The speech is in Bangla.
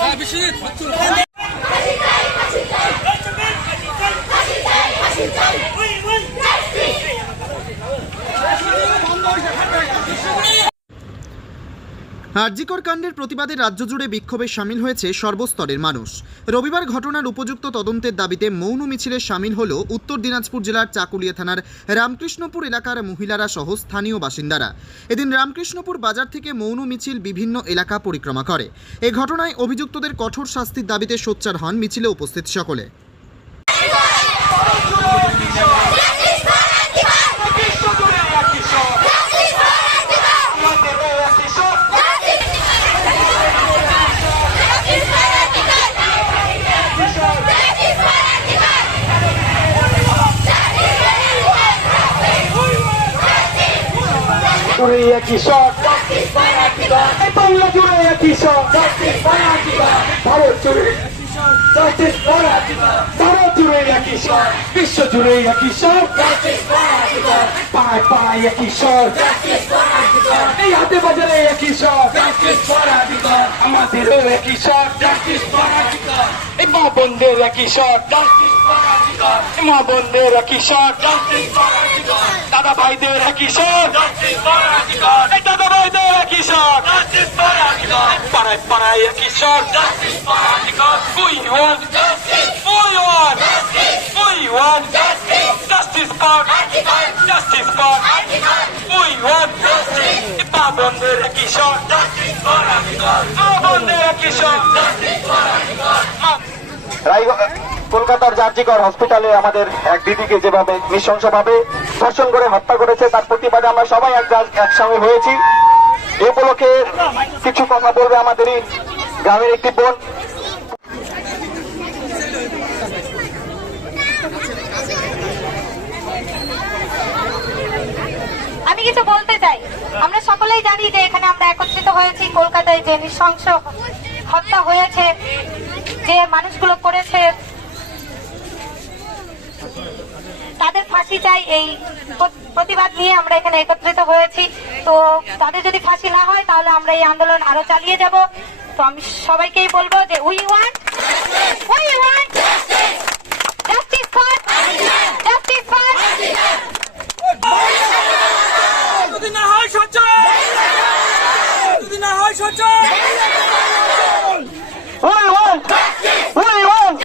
হ্যাঁ, বিশ্বজিৎ আরজিকর কাণ্ডের প্রতিবাদে রাজ্য জুড়ে বিক্ষোভে সামিল হয়েছে সর্বস্তরের মানুষ। রবিবার ঘটনার উপযুক্ত তদন্তের দাবিতে মৌন মিছিলে সামিল হল উত্তর দিনাজপুর জেলার চাকুলিয়া থানার রামকৃষ্ণপুর এলাকার মহিলারা সহ স্থানীয় বাসিন্দারা। এদিন রামকৃষ্ণপুর বাজার থেকে মৌন মিছিল বিভিন্ন এলাকা পরিক্রমা করে। এ ঘটনায় অভিযুক্তদের কঠোর শাস্তির দাবিতে সোচ্চার হন মিছিলে উপস্থিত সকলে। জুড়ে একই এই বাংলা জুড়ে একই শট ভারত জুড়ে ভারত জুড়ে একই শট বিশ্ব জুড়ে একই শট পাড়ায় পাড়ায় একই শট এই হাতে বাজারে একই শট আমাদেরও একই শট এই মা বন্ধের একই এই মা বন্ধের একই শট দাদা ভাইদের এই দাদা ভাইদের শট পাড়ায় পাড়ায় Justice for We want মা বন্ধের একই বন্ধের একই শট রায়গ- কলকাতার জার্জিকর হসপিটালে আমাদের এক দিদিকে যেভাবে নৃশংসভাবে ধর্ষণ করে হত্যা করেছে, তার প্রতিবাদে আমরা সবাই এক একসঙ্গে হয়েছি। এ উপলক্ষে কিছু কথা বলবে আমাদেরই গ্রামের একটি বোন। আমি কিছু বলতে চাই। আমরা সকলেই জানি যে এখানে আমরা একত্রিত হয়েছি, কলকাতায় যে নৃশংস হত্যা হয়েছে, যে মানুষগুলো করেছে ফাঁসি চাই, এই প্রতিবাদ নিয়ে আমরা এখানে একত্রিত হয়েছি। তো তাদের যদি ফাঁসি না হয়, তাহলে আমরা এই আন্দোলন আরও চালিয়ে যাব। তো আমি সবাইকেই বলব যে উই ওয়ান উই ওয়ান না হয় না হয়